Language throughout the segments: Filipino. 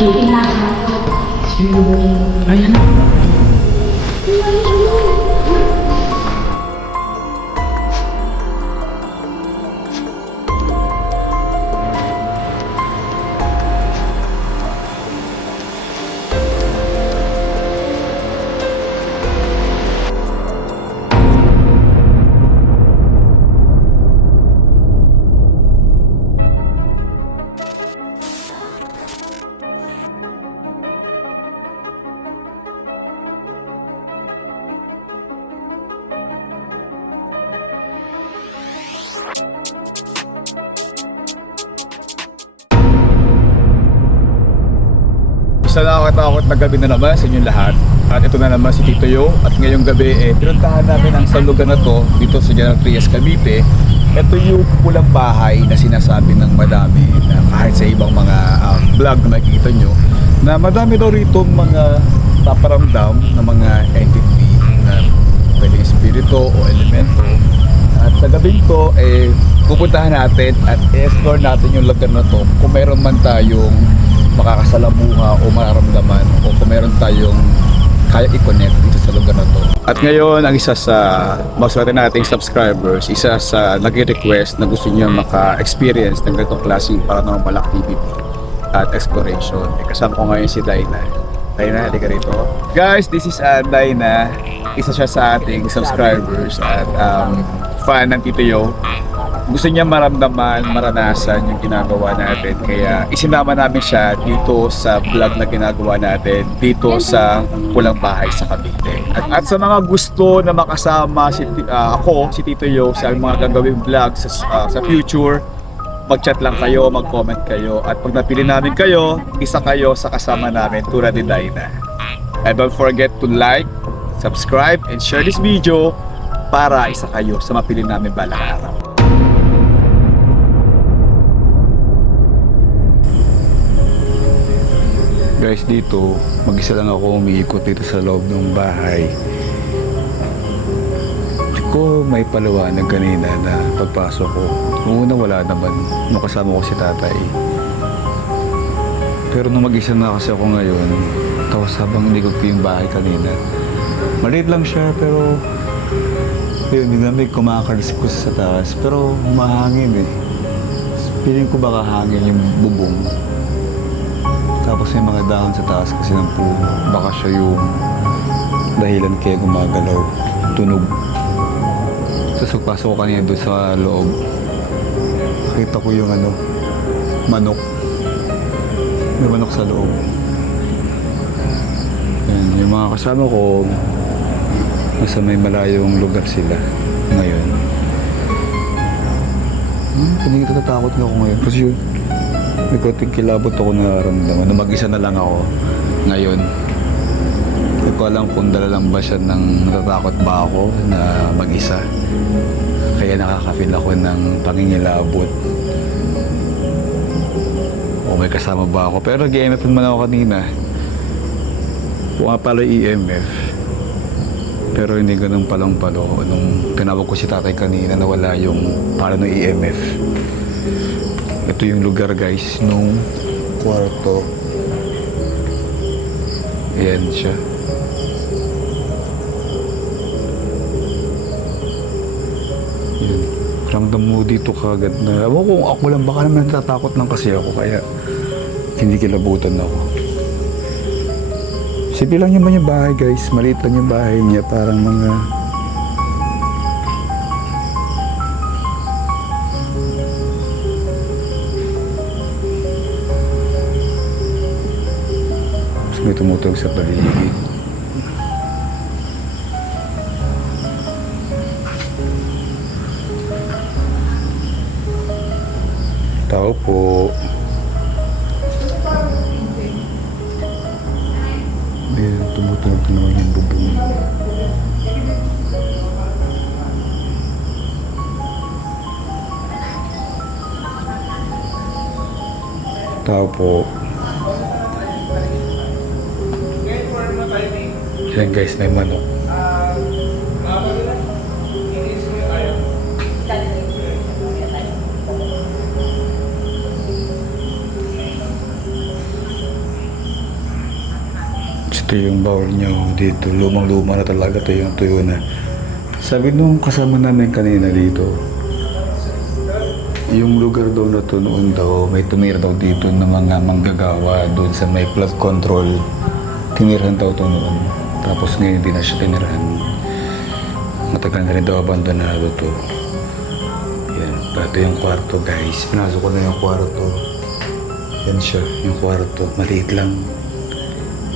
Ayan. Isa nakakatakot na gabi na naman sa inyong lahat. At ito na naman si Tito Yo. At ngayong gabi pinuntahan namin ang sa lugar na to dito sa General Trias, Cavite. Ito yung pulang bahay na sinasabi ng madami na kahit sa ibang mga vlog na makikita nyo na madami daw rito mga paparamdam ng mga entity na pwedeng espiritu o elemento. At sa gabing to pupuntahan natin at explore natin yung lugar na to kung meron man tayong makakasalamuha o mararamdaman o kung meron tayong kaya i-connect dito sa lugar na to. At ngayon, ang isa sa maswerte nating subscribers, isa sa nag-request na gusto niya maka-experience ng ganitong klaseng paranormal activity at exploration. Kasama ko ngayon si Daina. Daina, halika rito. Guys, this is Daina. Isa siya sa ating subscribers at fan ng Tito Yo. Gusto niya maramdaman, maranasan yung ginagawa natin. Kaya isinama namin siya dito sa vlog na ginagawa natin dito sa pulang bahay sa Cavite. At sa mga gusto na makasama ako, si Tito Yo, sa mga gagawing vlog sa future, mag-chat lang kayo, mag-comment kayo. At pag napili namin kayo, isa kayo sa kasama namin tulad ni Daina. And don't forget to like, subscribe, and share this video para isa kayo sa mapili namin balang araw. Guys, dito mag-isa lang ako umiikot dito sa loob ng bahay. Hindi ko may paliwanag kanina na pagpasok ko. Noong una wala naman, nung kasama ko si tatay. Pero nung mag-isa na kasi ako ngayon, tapos habang inikot ko yung bahay kanina, maliit lang siya pero yun, may kumakalis ko sa taas. Pero mahangin Feeling ko baka hangin yung bubong. Tapos may mga dahon sa taas kasi ng puno. Baka siya yung dahilan kaya gumagalaw. Tunog. So pasok ko kanina doon sa loob. Nakita ko yung manok. May manok sa loob. Yan, yung mga kasama ko, nasa may malayong lugar sila ngayon. Hindi natatakot nga ako ngayon. Kasi yun, may konting kilabot ako nararamdaman na mag-isa na lang ako ngayon. Hindi ko alam kung dala lang ba siya ng natatakot ba ako na mag-isa. Kaya nakaka-feel ako ng pangingilabot. O may kasama ba ako. Pero nag-EMF naman ako kanina. Pumapalo EMF. Pero hindi ganun palang-palo. Nung tinawag ko si tatay kanina nawala yung palo ng EMF. Ito yung lugar guys nung kwarto. Ayan siya. Yun. Ramdam mo dito kagad na ewan ko ako lang, baka naman natatakot lang kasi ako kaya hindi kilabutan ako. Sipi lang naman yung bahay guys, maliit lang yung bahay niya, parang mga may tumutog sa paligid. Tao po. Ayan, tumutog naman yung bubong. Tao po. Yan guys, may manok. Ito yung bowl niyo dito. Lumang-luma na talaga. Ito yung tuyo na. Sabi nung kasama namin kanina dito, yung lugar daw na to noon daw, may tumira daw dito ng mga manggagawa doon sa may flood control. Tinirahan daw to noon. Tapos ngayon hindi na siya tinirahan. Matagal na rin daw abandonado to. Yan. Ito yung kwarto guys. Pinasok ko na yung kwarto. Yan siya, yung kwarto. Maliit lang.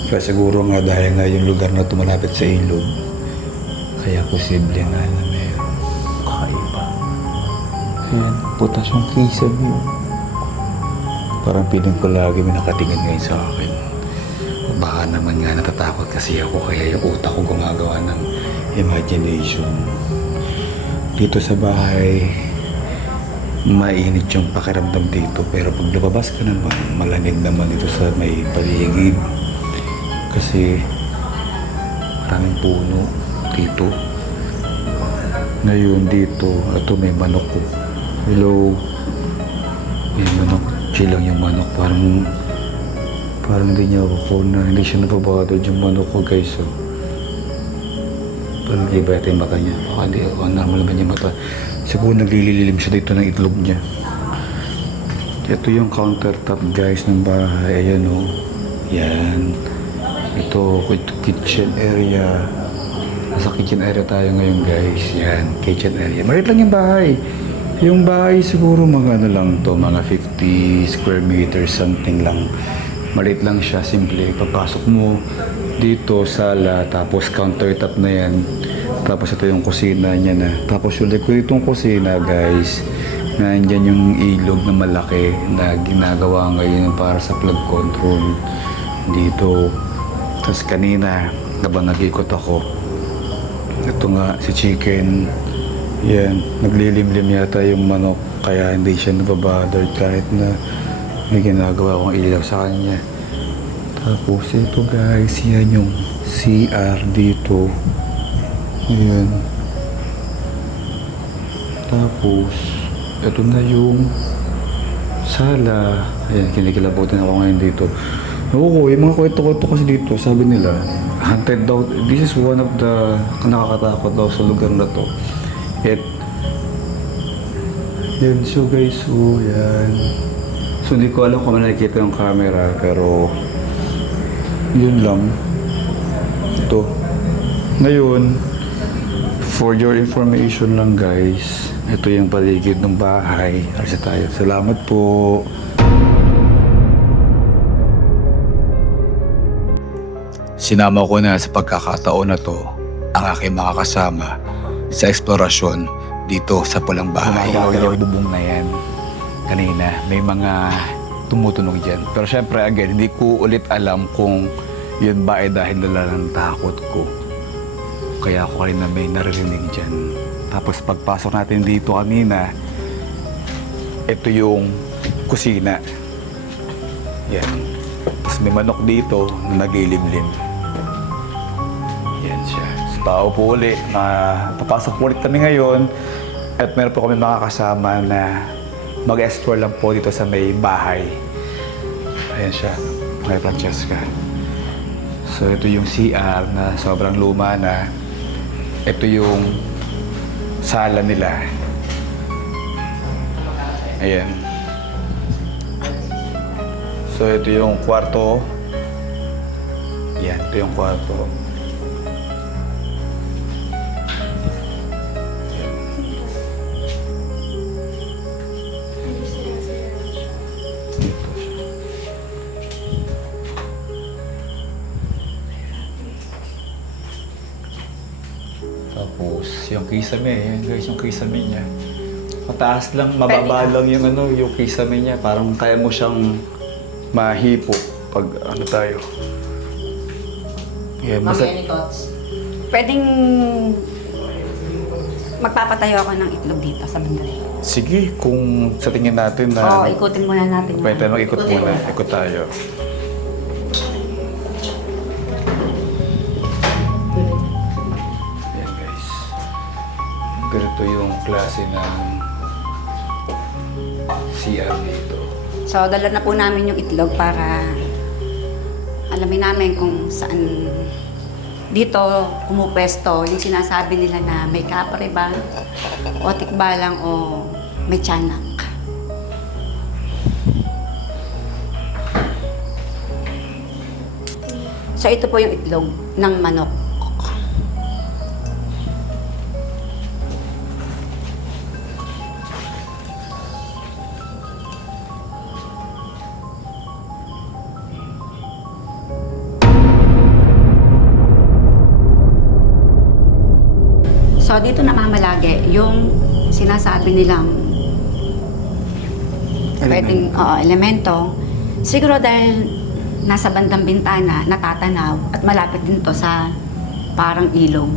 Kaya siguro nga dahil nga yung lugar na ito malapit sa ilog, kaya posible nga na meron kakaiba. Ayan, putas yung kisame yun. Parang piling ko lagi may nakatingin ngayon sa akin. Baka naman nga natatakot kasi ako kaya yung utak ko gumagawa ng imagination. Dito sa bahay, mainit yung pakiramdam dito pero pag lumabas ka naman, malamig naman dito sa may paligid. Kasi maraming puno dito. Ngayon dito, ito may manok ko. Hello. May manok. Chill lang yung manok. Parang hindi niya ako na hindi siya nababadod yung manok ko guys. So, parang di ba ito yung mata niya? Baka di ako normal naman yung mata. Siguro naglililim siya dito ng itlog niya. Ito yung countertop guys ng bahay. Ayan o. Yan. Ito kitchen area. Nasa kitchen area tayo ngayon guys. Yan, kitchen area. Maliit lang yung bahay. Yung bahay siguro mga ano lang to, mga 50 square meters something lang. Maliit lang siya, simple. Papasok mo dito, sala, tapos countertop na yan. Tapos ito yung kusina niya na. Tapos yung likod itong kusina guys, nandyan yung ilog na malaki na ginagawa ngayon para sa flood control dito. Tapos kanina, habang nag-ikot ako, ito nga, si chicken, yan, naglilimlim yata yung manok, kaya hindi siya nababother kahit na may ginagawa akong ilaw sa kanya. Tapos ito guys, yan yung CR dito. Ayan. Tapos, ito na yung sala. Ayan, kinikilabutin ako ngayon dito. Oo, yung mga kwento-kwento kasi dito, sabi nila, haunted daw. This is one of the nakakatakot daw sa lugar na to. Yan so guys, so yan. So hindi ko alam kung nakikita yung camera, pero yun lang. Ito. Ngayon, for your information lang guys, ito yung paligid ng bahay. Arsa tayo. Salamat po. Sinama ko na sa pagkakataon na to ang aking mga kasama sa eksplorasyon dito sa Pulang Bahay. Yung bubong na yan. Kanina, may mga tumutunog dyan. Pero syempre, again, hindi ko ulit alam kung yun ba ay dahil nila ng takot ko. Kaya ako kanina may naririnig dyan. Tapos pagpasok natin dito kanina, ito yung kusina. Yan. Tapos may manok dito na naglilimlim. Yan siya. So, tao po ulit. Papasok po ulit kami ngayon. At meron po kami mga kasama na mag-explore lang po dito sa may bahay. Ayan siya. May Francesca. So, ito yung CR na sobrang luma na. Ito yung sala nila. Ayan. So, ito yung kwarto. Yan, ito yung kwarto. Tapos, yung kisame, yan guys, yung kisame niya. Mataas lang, mababa lang yung yung kisame niya. Parang kaya mo siyang mahipo pag tayo. Yeah, Mami, any thoughts? Pwedeng magpapatayo ako ng itlog dito sa bandali. sige, kung sa tingin natin na... Oo, ikutin muna natin yung... Pwede tayo mag-ikot muna. Ikot tayo. Ayan guys. Ganito yung klase ng CR dito. So, dala na po namin yung itlog para alamin namin kung saan dito pumupwesto yung sinasabi nila na may kapre ba, o tikbalang, o may tiyanak. So ito po yung itlog ng manok. So dito namamalagi yung sinasabi nilang pwedeng elemento. Siguro dahil nasa bandang bintana, natatanaw, at malapit din to sa parang ilog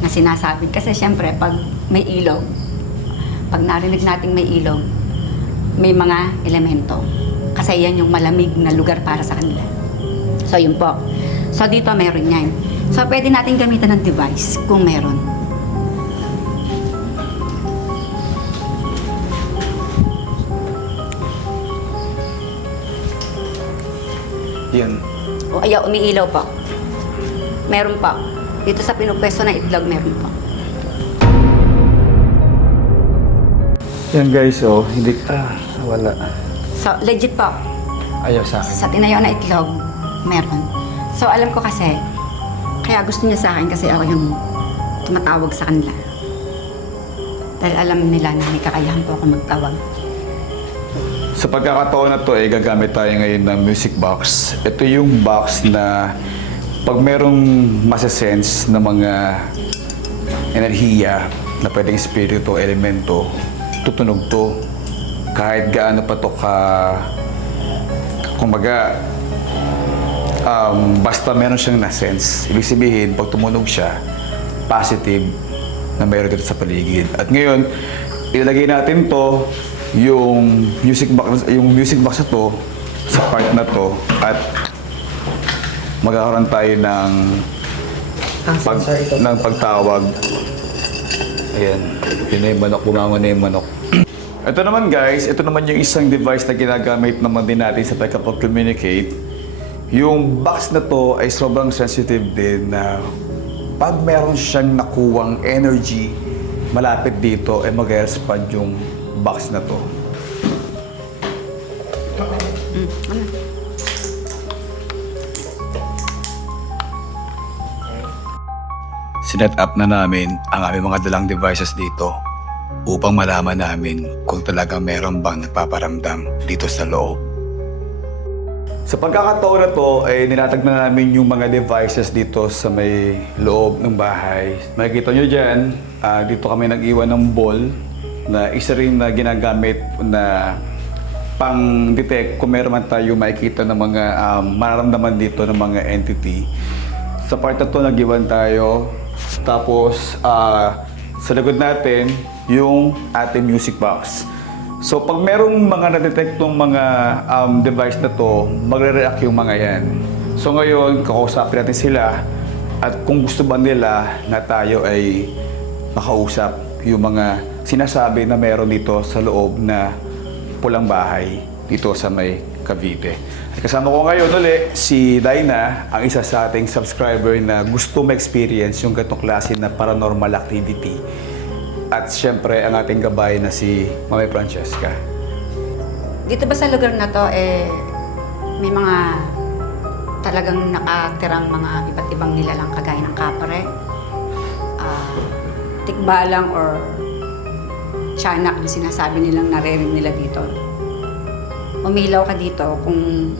na sinasabi. Kasi syempre, pag may ilog, pag narinig nating may ilog, may mga elemento. Kasi yan yung malamig na lugar para sa kanila. So yun po. So dito meron yan. So pwede natin gamitan ng device kung meron. Yan. O ayaw, umiilaw pa. Meron pa. Dito sa pinupwesto na itlog, meron pa. Yan guys, oh. Hindi wala. So, legit pa. Ayaw sa akin. Sa tinayo na itlog, meron. So, alam ko kasi, kaya gusto niya sa akin kasi ako yung tumatawag sa kanila. Dahil alam nila na may kakayahan po ako magtawag. Sa pagkakataon na to, gagamit tayo ngayon ng music box. Ito yung box na pag merong masasense na mga enerhiya na pwedeng espiritu o elemento, tutunog to. Kahit gaano pa to kumbaga, basta meron siyang nasense. Ibig sabihin, pag tumunog siya, positive na meron dito sa paligid. At ngayon, ilagay natin to yung music box na to sa part na to, at magkakaroon tayo ng pagtawag. Ayan, yun na yung manok, bumangon na yung manok. Ito naman guys, ito naman yung isang device na ginagamit naman din natin sa pagkapag-communicate. Yung box na to ay sobrang sensitive din na pag meron siyang nakuwang energy malapit dito, ay mag-respond yung box na to. Sinet up na namin ang aming mga dalang devices dito upang malaman namin kung talagang meron bang nagpaparamdam dito sa loob. Sa pagkakataon na to, ay nilatag na namin yung mga devices dito sa may loob ng bahay. Makikita nyo dyan, dito kami nag-iwan ng ball na isa rin na ginagamit na pang-detect kung meron man tayo makikita ng mga mararamdaman dito ng mga entity. Sa part na to, nag-iwan tayo. Tapos, sa likod natin, yung ating music box. So, pag merong mga na-detect ng mga device na to, magre-react yung mga yan. So, ngayon, kakausapin natin sila at kung gusto ba nila na tayo ay makausap yung mga sinasabi na meron dito sa loob na pulang bahay dito sa may Cavite. At kasama ko ngayon ulit si Daina, ang isa sa ating subscriber na gusto ma-experience yung ganitong klase na paranormal activity. At syempre, ang ating gabay na si Mami Francesca. Dito ba sa lugar na to, may mga talagang nakatirang mga iba't ibang nilalang kagaya ng kapre, tikbalang, or tiyanak na sinasabi nilang naririnig nila dito. Umilaw ka dito kung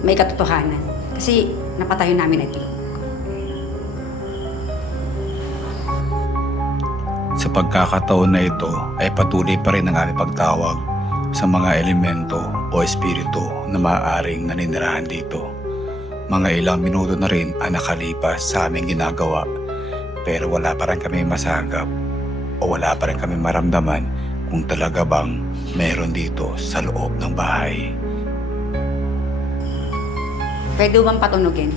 may katotohanan. Kasi napatayo namin ito. Sa pagkakataon na ito ay patuloy pa rin ang aming pagtawag sa mga elemento o espiritu na maaaring naninirahan dito. Mga ilang minuto na rin ang nakalipas sa aming ginagawa, pero wala pa rin kami masagap o wala pa rin kami maramdaman kung talaga bang meron dito sa loob ng bahay. Pwede bang patunogin?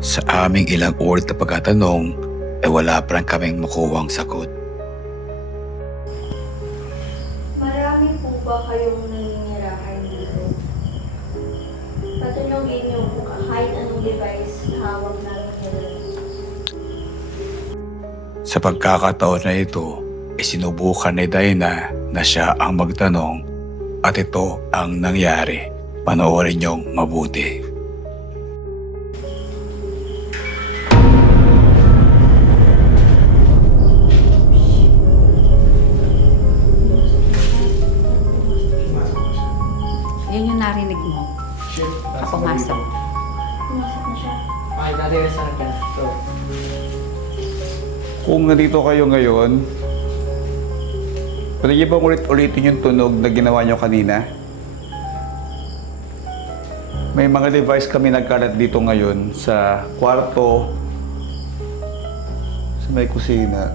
Sa sa aming ilang ulit na pagkatanong ay wala pa rin kaming makuwang sagot. Marami po ba kayong naninirahan dito? Patunogin niyo po kahit anong device na hawak namin ngayon. Sa pagkakataon na ito, isinubukan ni Dina na siya ang magtanong at ito ang nangyari. Panoorin niyong mabuti. Yun yung narinig mo. Pumasok. Pumasok na siya. Okay, natin sa akin. So, Kung nandito kayo ngayon, pwede niyo bang ulit-ulitin yung tunog na ginawa niyo kanina? May mga device kami nagkalat dito ngayon sa kwarto, sa may kusina.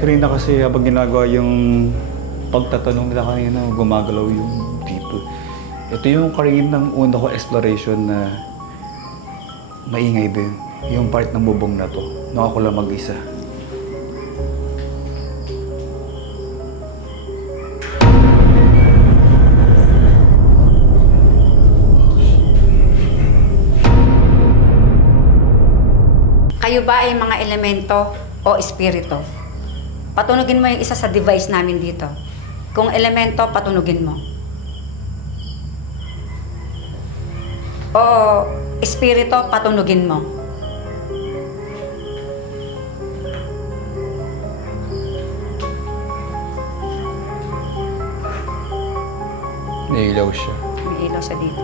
Kanina kasi habang ginagawa yung pagtatanong nila kanina, gumagalaw yung dito. Ito yung kaninang una ko exploration na maingay din. Yung part ng bubong na to. Nung ako lang mag-isa. Kayo ba ay mga elemento o espiritu? Patunugin mo yung isa sa device namin dito. Kung elemento, patunugin mo. O espiritu, patunugin mo. May ilaw siya. May ilaw siya dito.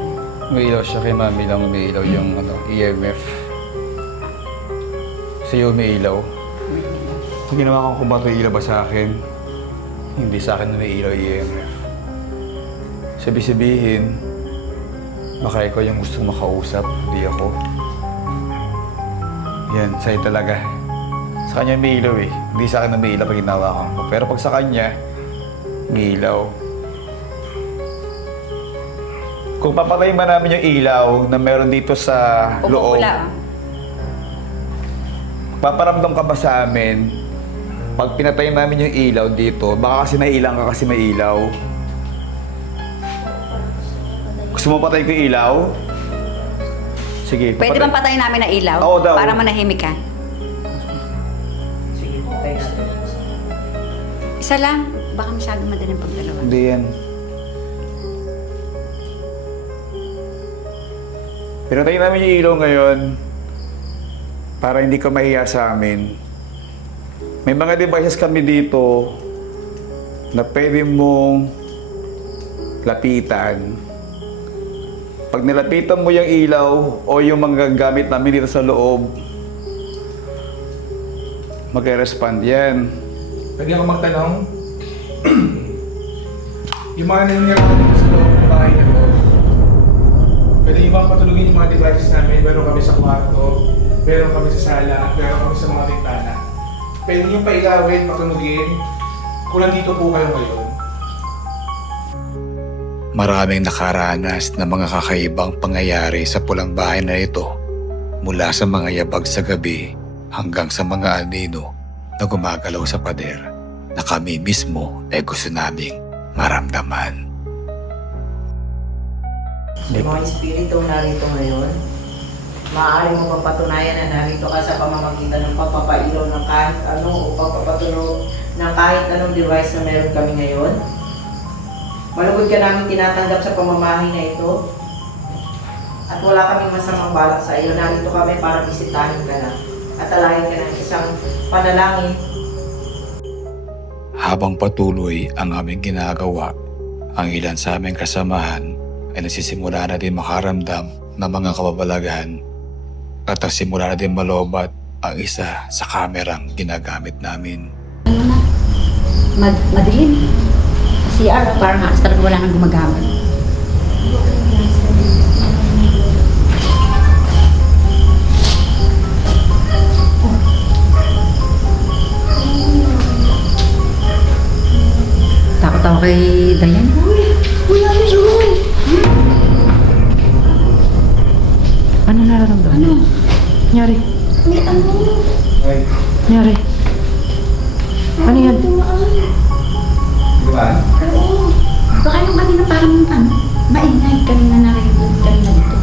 May ilaw siya kay mami lang. May ilaw yung EMF. Sa'yo may ilaw. May ilaw. Ang ginawa ko kung ba't may ilaw ba sa akin, hindi sa akin na may ilaw EMF. Sabi-sabihin, baka ikaw yung gustong makausap, hindi ako. Yan, sa'yo talaga. Sa kanya may ilaw eh. Hindi sa akin na may ilaw pag ginawa ko. Pero pag sa kanya, may ilaw. Kung papatayin ba namin yung ilaw na meron dito sa loob, Pumupula, paparamdam ka ba sa amin, pag pinatayin namin yung ilaw dito, baka kasi nailang ka kasi may ilaw. Gusto mo patayin ko yung ilaw? Sige. Pwede bang patayin namin na ilaw? Oo daw. Para manahimik ka? sige, tayo natin. Isa lang. Baka masyado madaling pagdalawa. Hindi yan. Pinatayin namin yung ilaw ngayon para hindi ka mahiya sa amin. May mga devices kami dito na pwede mong lapitan. Pag nilapitan mo yung ilaw o yung mga gamit namin dito sa loob, mag-respond yan. Pwede ako magtanong? Yung mga nangyayari dito sa loob ng bahay na to, pwede yung mga patulugin yung mga devices namin. Meron kami sa kwarto, meron kami sa sala, meron kami sa mga bintana. Pwede yung pailawin, patunugin, kung nandito po kayo ngayon. Maraming nakaranas ng mga kakaibang pangyayari sa pulang bahay na ito, mula sa mga yabag sa gabi hanggang sa mga anino na gumagalaw sa pader na kami mismo ay gusto naming maramdaman. Sa mga espiritu narito ngayon, maaari mo bang patunayan na narito ka sa pamamagitan ng pagpapailaw ng kahit ano o pagpapatunog ng kahit anong device na meron kami ngayon? Malugod ka namin tinatanggap sa pamamahay na ito at wala kaming masamang balak sa iyo. Narito kami para bisitahin ka na at alahin ka ng isang panalangin. Habang patuloy ang aming ginagawa, ang ilan sa aming kasamahan ay nagsisimula na din makaramdam ng mga kababalaghan at nagsimula na din malobat ang isa sa kamerang ginagamit namin. Ano na? Madilim. CR, parang halos talaga wala nang gumagamit. Takot ako kay Dayan. Ano nararamdaman? Ano? Nangyari? May ano? Ay, Nangyari? Ano yan? Tumaan. Di ba? Oo. Baka yung kanina parang maingay kanina narinig kanina dito.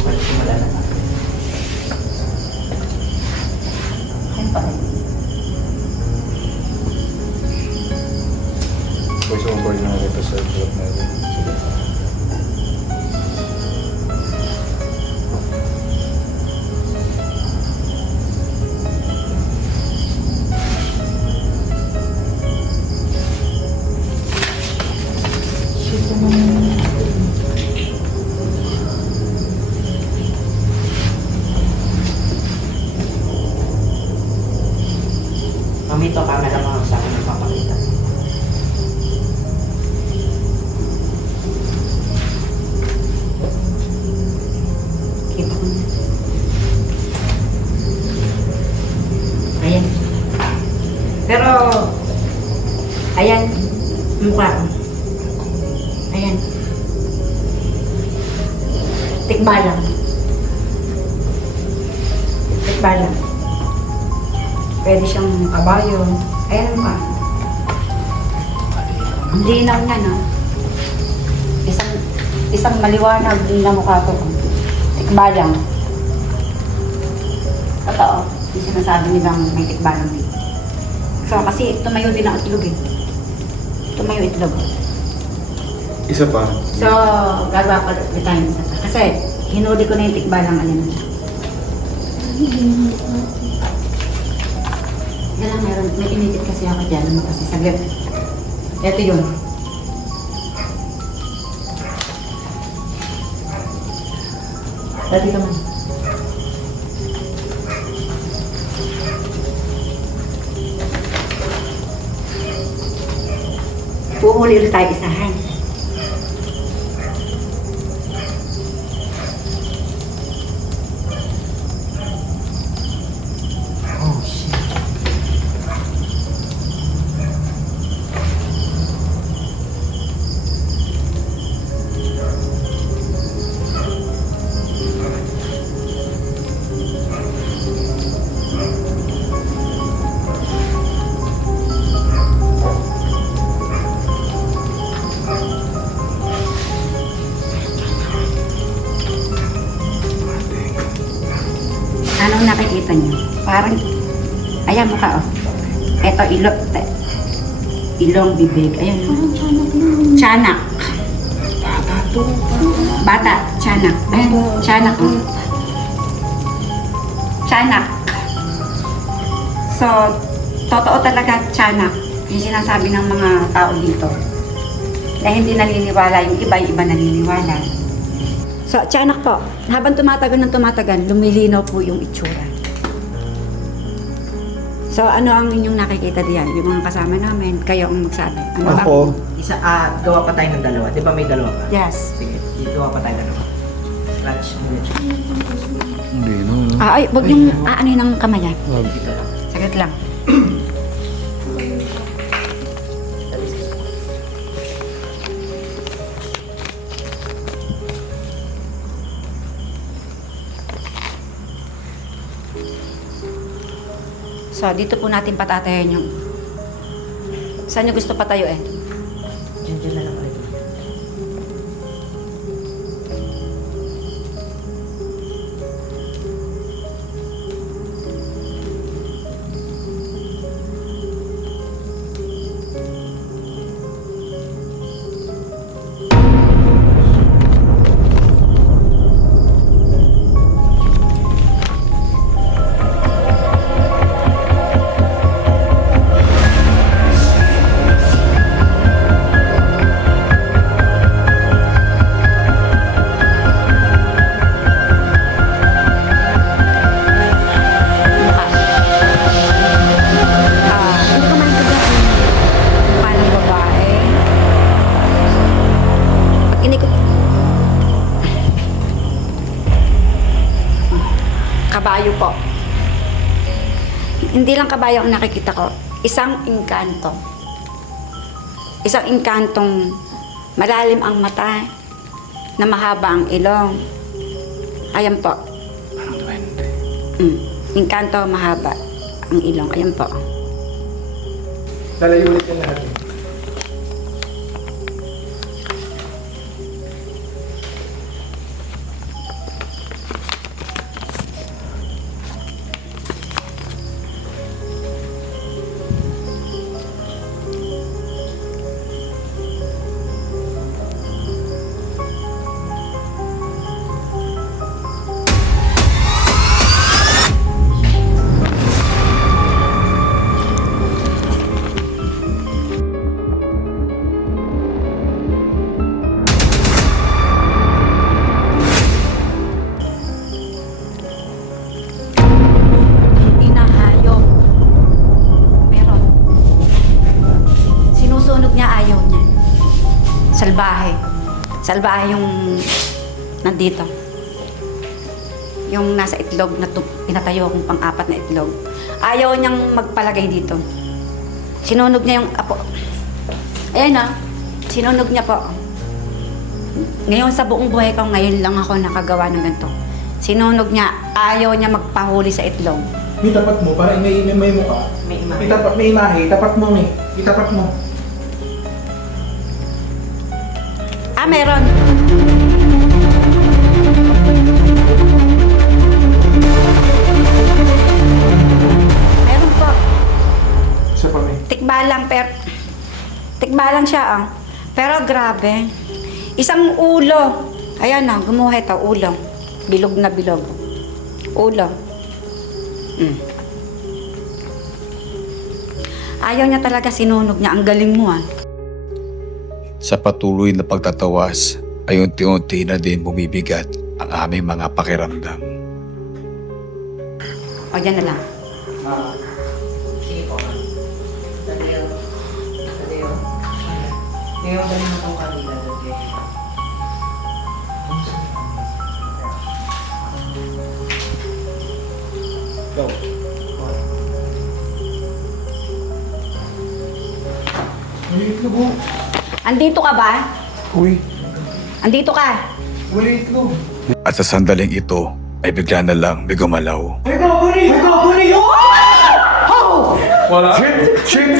Okay, simula na natin. Ayun pa. Voice over na ito sa vlog natin. Sige. Mamito camera mo sa akin ng papakita. Kita ko na. Ayan. Pero, ayan, mukha ko. Ayan. Tikbalang. Tikbalang. Pwede siyang kabayo. Ayan pa. Ang linaw niya, no? Isang maliwanag na mukha ko. Tikbalang. Totoo. Yung sinasabi nilang may tikbalang dito. So, kasi tumayo din ang itlog eh. Tumayo itlog. isa pa. So, gagawa ko ulit tayo isa pa. Kasi, hinuli ko na yung tikbalang alin. Yan lang, may inipit kasi ako dyan. Naman kasi saglit. Ito yun. Dati naman. Puhuli ulit tayo isahan. Oh, shit. Anong nakikita niyo? Parang, ayan mukha oh. Eto ilong bibig. Ayan. Tiyanak. Bata, tiyanak. Ayan, tiyanak oh. Tiyanak. So, totoo talaga tiyanak. Yung sinasabi ng mga tao dito. Na hindi naniniwala, yung iba naniniwala. So, tiyanak po, habang tumatagal, lumilinaw po yung itsura. So, ano ang inyong nakikita diyan? Yung mga kasama namin, kayo ang magsabi. Ano Ako, Isa, gawa pa tayo ng dalawa. Di ba may dalawa pa? Yes. Sige, gawa pa tayo dalawa. Scratch mo yun. hindi no. Ay, wag yung ano ng kamay yan. Dito lang. Saglit lang. So, dito po natin patatayan yung... Saan nyo gusto patayo eh? Diyan na lang ulit. Kabayo po. hindi lang kabayo ang nakikita ko. Isang engkanto. Isang engkantong malalim ang mata, na mahaba ang ilong. Ayan po. Parang 20. Engkanto, mahaba ang ilong. Ayan po. Lalayo ulit yan natin. Hindi na hayop. Meron. Sinusunod niya, ayaw niya. Salbahe. Salbahe yung nandito. Yung nasa itlog na pinatayo akong pang-apat na itlog. Ayaw niyang magpalagay dito. Sinunog niya yung apo. Ayan na. Sinunog niya po. Ngayon sa buong buhay ko, ngayon lang ako nakagawa ng ganito. Sinunog niya, ayaw niya magpahuli sa itlog. May tapat mo, para may mukha. May imahe. May imahe. Tapat mo eh. Itapat mo. Meron. Meron po. Isa pa may. Tikbalang siya ah. Pero grabe. Isang ulo. Ayan na, gumuhay ito, ulo. Bilog na bilog. Ulo. Ayaw niya talaga, sinunog niya. Ang galing mo ah. Sa patuloy na pagtatawas ay unti-unti na din bumibigat ang aming mga pakiramdam. O, dyan na lang. Sige po. Daliyo. Daliyo. Ngayon, dali mo itong kanila. Daliyo. Go. May itlog oh. Andito ka ba? Uy. Andito ka. May itlog. At sa sandaling ito ay bigla na lang may gumalaw. Wala. Shit.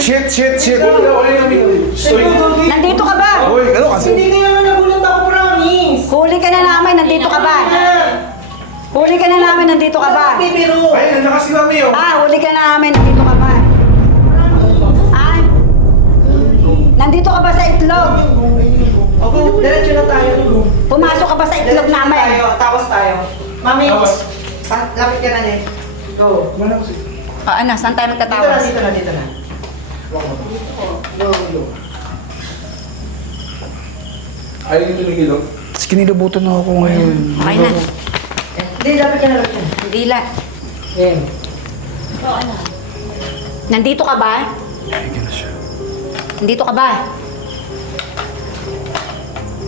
Nandito ka ba? Uy, ano kasi? Hindi kaya nga nagulat ako, promise. Huli ka na namin, nandito ka ba? Huli ka na namin, nandito ka ba? Bibiro. Ay, nandiyan kasi kami oh. Huli ka na namin, nandito ka ba? Nandito ka ba sa itlog? Okay, diretso na tayo. Pumasok ka ba sa itlog namin? Tawas tayo. Mami, Tawas. lapit ka na din. Go. Wala kasi. Ano, saan tayo magtatawas? Dito na. Ayaw nyo tumigil oh. Tapos kinilabutan na ako ngayon. Okay na. Hindi, lapit ka na. Hindi lang. Game. Nandito ka ba? Ayan na siya. Nandito ka ba?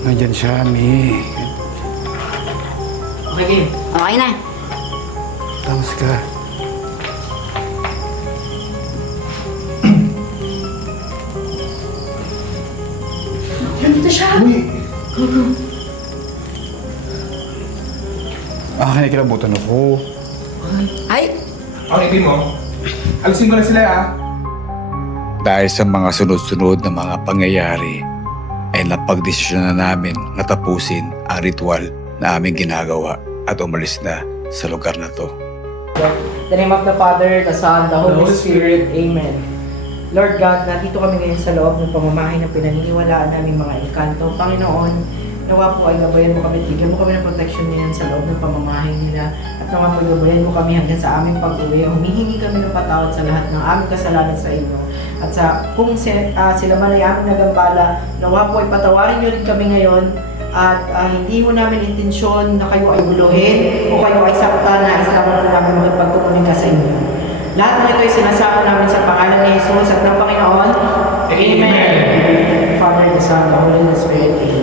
Nandyan siya, Mi. Okay, game. Okay na. Tamas ka. Nandito siya. Uy. Kinikilabutan ako. Ay, Ang itim mo. Alisin mo na sila ah. Dahil sa mga sunod-sunod na mga pangyayari, ay napagdesisyon na namin na tapusin ang ritual na aming ginagawa at umalis na sa lugar na to. In the name of the Father, the Son, the Holy Spirit. Amen. Lord God, nandito kami ngayon sa loob ng pamamahay ng pinaniniwalaan naming mga engkanto. Panginoon, nawa po ay gabayan mo kami, bigyan mo kami ng protection nila sa loob ng pamamahay nila. At nawa po gabayan mo kami hanggang sa aming pag-uwi. Humihingi kami ng patawad sa lahat ng aming kasalanan sa inyo. At sa kung sila man ay aming nagambala, nawa po ay patawarin niyo rin kami ngayon. At hindi mo namin intensyon na kayo ay buluhin o kayo ay sakta na isang mo namin makipagkomunika sa inyo. Lahat ng ito ay sinasama namin sa pangalan ni Jesus at ng Panginoon. Amen. Father, the Son, the Holy Spirit. Amen.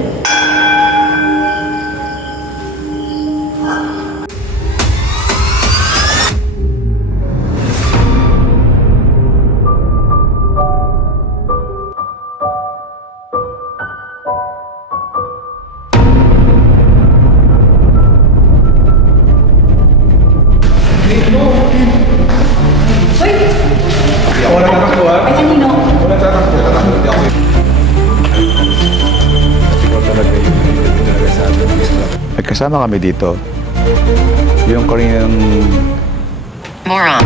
kasama kami dito. Yung kaninang Moron.